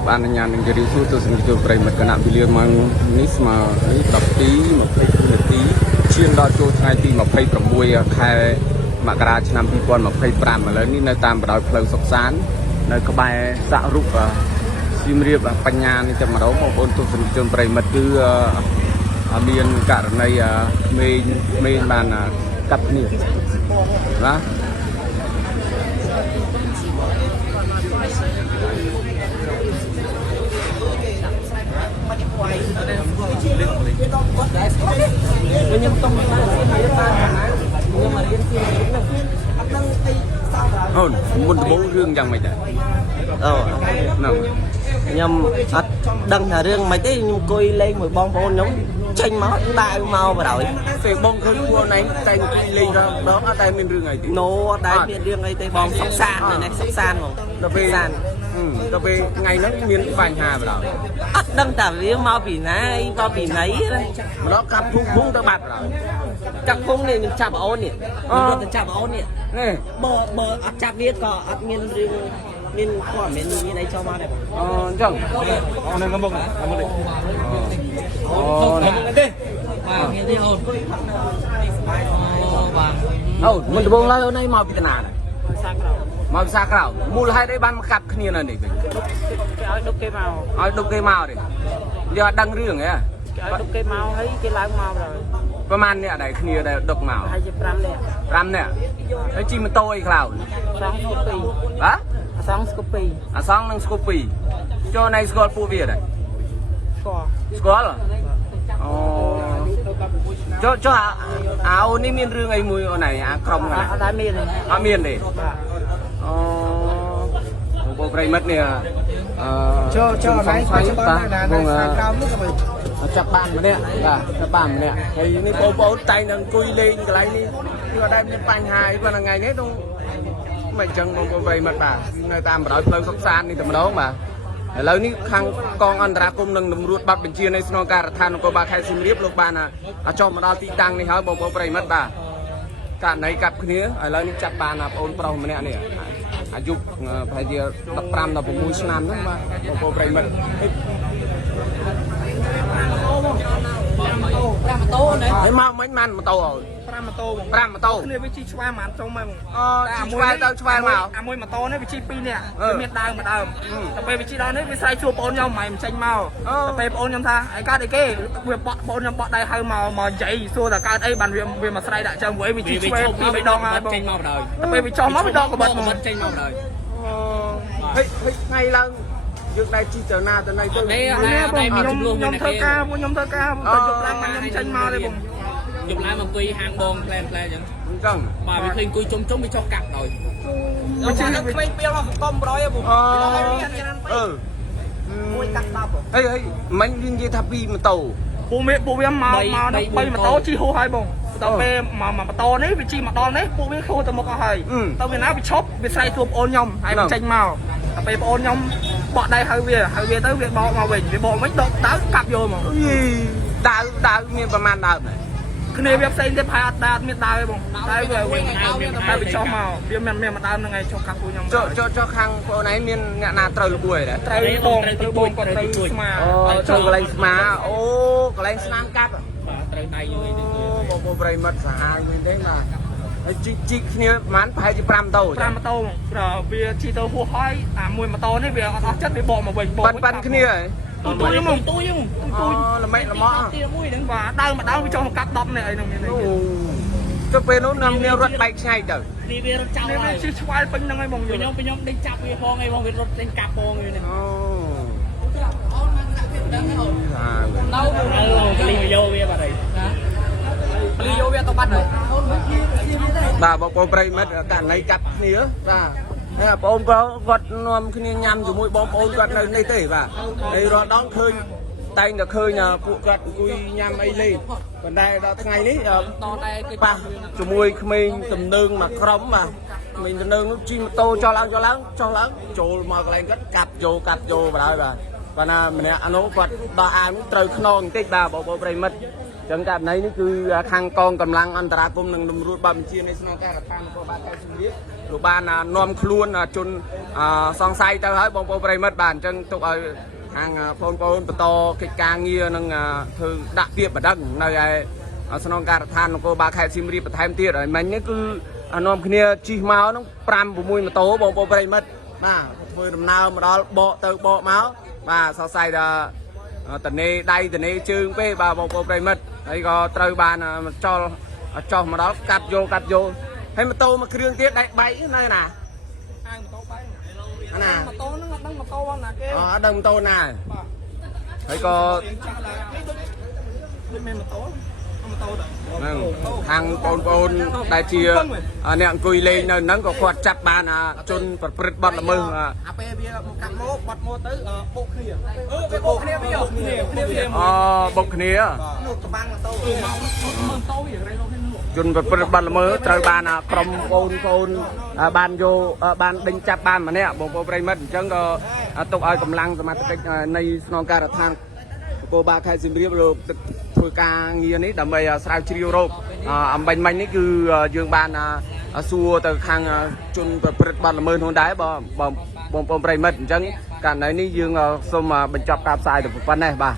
บอันญาณจะริสุตัวสนิทตัวประมาทขณะวิเลียมันนิสมาดับตีมาเพย์นาทีเชื่อมต่อโจทย์ไงตีมาเพย์ประมวยแค่มากราชนำปีบอลมาเพย์ปรามมาแล้วนี่ในตามเราเพลิงสกสารในกระบายสรุปซิมเรียบปัญญาในจำเราของคนตัวสนิทตัวประมาทคือเมียนการในเมนบานกับนี่นะมุนโบเรื่องยังไม่ได้nhầm đăng là riêng mấy cái coi lên một bong bóng nhóm tranh máu đại mau vào rồi về bong khơi cua này tay lên ra đó tay mình riêng này nó đại miền riêng ấy tay bong sóc san này sóc san không cà phê cà phê ngày nó miền vàng hà vào rồi đăng tả với mau bị này mau bị nấy nó cặp phung tao bạc rồi cặp phung này mình chạm áo nè mình chạm áo nè bờ chạm viết có miền riêng miền qua miền như này cho mà này chẳng này nó bông này mình bông lại hôm nay mau bị thế nào này mau xa cào mua hai đấy ban cặp kia này để đục cây màu đi giờ đăng riêng ấy đục cây màu thấy cái lá màu rồi ประมาณเนี่ยได้គ្នាได้ដុកមក 25 នាក់ 5នាក់ហើយជីម៉ូតូអីខ្លៅ សងស្គូពី ហ៎ សងស្គូពី អាសងនឹងស្គូពីចូលในស្គាល់ពួកវាដែរ ស្គាល់ ស្គាល់អូចុះអាអូនេះមានរឿងអីមួយអូនឯងអាក្រុមហ្នឹង អត់ដែរមានទេ អត់មានទេអូបងប្រិមិត្តនេះចូលណៃខ្ញុំតាបងចាប់បានម្នាក់បាទចាប់បានម្នាក់ហើយនេះបងប្អូនតែងនឹងអង្គុយលេងកន្លែងនេះគឺអត់ដែលមានបញ្ហាអីប៉ុន្តែថ្ងៃនេះទៅមិនអញ្ចឹងបងប្អូនប្រិមិត្តបាទនៅតាមបណ្ដោយផ្លូវសុខសាន្តនេះតែម្ដងបាទឥឡូវនេះខាងកងអន្តរាគមន៍នឹងតម្រួតបាត់បញ្ជានៃស្នងការដ្ឋាននគរបាលខេត្តសៀមរាបលោកបានចុះមកដល់ទីតាំងនេះហើយបងប្អូនប្រិមិត្តបាទករណីកាប់គ្នាឥឡូវនេះចាប់បានបងប្អូនប្រុសម្នាក់នេះអាយុប្រហែលជា15 16ឆ្នាំហ្នឹងបាទបងប្អូនប្រិមិត្ត5 ម៉ូតូណា ហើយមកមិញបានម៉ូតូហើយ 5 ម៉ូតូ 5ម៉ូតូ គ្នាវាជីឆ្វែមិនចុងមកជីឆ្វែទៅឆ្វែមក អាមួយម៉ូតូនេះវាជី2នាក់វាមានដើមមកដើមតែពេលវាជីដល់នេះវាស្រែកជួបបងខ្ញុំមិនចេញមកតែពេលបងខ្ញុំថាអីកើតអីគេវាបក់បងខ្ញុំបក់ដៃហៅមកនិយាយសួរថាកើតអីបានវាមកស្រែកដាក់ចឹងព្រោះវាជីឆ្វែ2 3ដងហើយបងចេញមកដល់តែពេលវាចុះមកវាដកកបិតចេញមកដល់ហើយថ្ងៃឡើងយើងដែរជីទៅណាទៅណីទៅនេះខ្ញុំធ្វើការខ្ញុំធ្វើការទៅជប់ឡើងខ្ញុំចេញមកទេបងជប់ឡើងមកអង្គុយហាងបងផ្លែអញ្ចឹងបាទវាឃើញអង្គុយជុំវាចុះកាប់ដល់វាជិះក្មេងពីលមកកុំ100ហ៎បងមួយកាត់10ហើយមិញយើងនិយាយថា2ម៉ូតូពួកវាមកដល់3ម៉ូតូជីហូរហើយបងដល់ពេលមកម៉ូតូនេះវាជីមកដល់នេះពួកវាខូទៅមុខអស់ហើយទៅវាណាវាឈប់វាស្រែកសួរបងអូនខ្ញុំហើយចេញមកដល់ពេលបងអូនខ្ញុំបក់ដៃហៅវាទៅវាបកមកវិញវាបកវិញដកដើកាប់យកមកដើមានប្រមាណដើមដែរគ្នាវាផ្សេងទៀតផែអត់ដើមានដើទេបងតែវាវិញតែវាចុះមកវាមានមួយដើមហ្នឹងឯងចុះកាប់ពួកខ្ញុំចុះខាងបងឯងមានអ្នកណាត្រូវលួយដែរត្រូវបងគាត់ត្រូវស្មាចូលកន្លែងស្មាអូកន្លែងស្នាមកាប់បាទត្រូវដៃយើងឯងបងប្រិមិត្តសាហាវមែនទេបាទហើយជីគ្នាប្រហែលប្រហែលជា5ម៉ូតូ5ម៉ូតូវាជីទៅហួសហើយអាមួយម៉ូតូនេះវាអត់អស់ចិត្តវាបកមកវិញបកប៉ាន់គ្នាហើយទូយល្មិចល្មក់ទីមួយហ្នឹងបាទដើមម្ដងវាចុះមកកាប់10នាក់អីហ្នឹងមានទៅពេលនោះនាំគ្នារត់បែកឆ្ងាយទៅនេះវារត់ចោលហើយជិះឆ្វែលពេញហ្នឹងហើយបងខ្ញុំដេញចាប់វាផងអីបងវារត់ចេញកាប់ផងវានេះអូលីយោវាបាត់ហើយលីយោវាទៅបាត់ហើយបាទបងប្អូនប្រិមិត្តករណីកាប់គ្នាបាទហើយបងប្អូនគាត់នាំគ្នាញ៉ាំជាមួយបងប្អូនគាត់នៅនេះទេបាទហើយរាល់ដងឃើញតែងតែឃើញពួកគាត់អង្គុយញ៉ាំអីលេងប៉ុន្តែដល់ថ្ងៃនេះប៉ះជាមួយក្មេងទំនើងមកក្រុមបាទក្មេងទំនើងនោះជិះម៉ូតូចុះឡើងចូលមកកន្លែងគាត់កាប់យកបណ្ដោយបាទប៉ុន្តែម្នាក់អានោះគាត់ដល់អាវនេះត្រូវខ្នងបន្តិចបាទបងប្អូនប្រិមិត្តច ចឹងករណីនេះគឺខាងកងកម្លាំងអន្តរាគមន៍និងតម្រួតបាត់បញ្ជានៃស្នងការរដ្ឋាភិបាលខេត្តសៀមរាបលោកបាននាំខ្លួនជនសង្ស័យទៅហើយបងប្អូនប្រិមិត្តបាទអញ្ចឹងទុកឲ្យខាងបងប្អូនបន្តកិច្ចការងារនឹងធ្វើដាក់ពាក្យបណ្ដឹងនៅឯស្នងការដ្ឋាននគរបាលខេត្តសៀមរាបបន្ថែមទៀតហើយមិញនេះគឺនាំគ្នាជិះមកហ្នឹង5 6ម៉ូតូបងប្អូនប្រិមិត្តបាទធ្វើដំណើរមកដល់បកទៅបកមកបាទសរសៃថាតនេដៃតនេជើងពេកបាទបងប្អូនប្រិមិត្តហើយក៏ត្រូវបានចោលចោះមកដល់កាត់យកហើយម៉ូតូមួយគ្រឿងទៀតដៃបែកនៅណាអាងម៉ូតូបែកណាម៉ូតូហ្នឹងអត់ដឹងម៉ូតូហ្នឹងណាគេអត់ដឹងម៉ូតូណាហើយក៏ដូចមានម៉ូតូហ្នឹងខាងបងប្អូនដែលជាអ្នកអង្គុយលេងនៅហ្នឹងក៏គាត់ចាប់បានជនប្រព្រឹត្តបទល្មើសអាពេលវាកាត់មកបាត់មកទៅបុកគ្នាវាបុកគ្នាវាបុកគ្នានោះក្បាំងម៉ូតូម៉ូតូយ៉ាងไรនោះជនប្រព្រឹត្តបទល្មើសត្រូវបានក្រុមបងប្អូនបានយកបានដេញចាប់បានម្នាក់បងប្អូនប្រិមិត្តអញ្ចឹងក៏ទុកឲ្យកម្លាំងសមត្ថកិច្ចនៃស្នងការដ្ឋាននគរបាលខេត្តសៀមរាបលោកធ្វើការងារនេះដើម្បីស្រាវជ្រាវរកអំបញ្ញមិញនេះគឺយើងបានសួរទៅខាងជនប្រព្រឹត្តបទល្មើសនោះដែរបងប្អូនប្រិមិត្តអញ្ចឹងករណីនេះយើងសូមបញ្ចប់ការផ្សាយទៅប៉ុណ្ណេះបាទ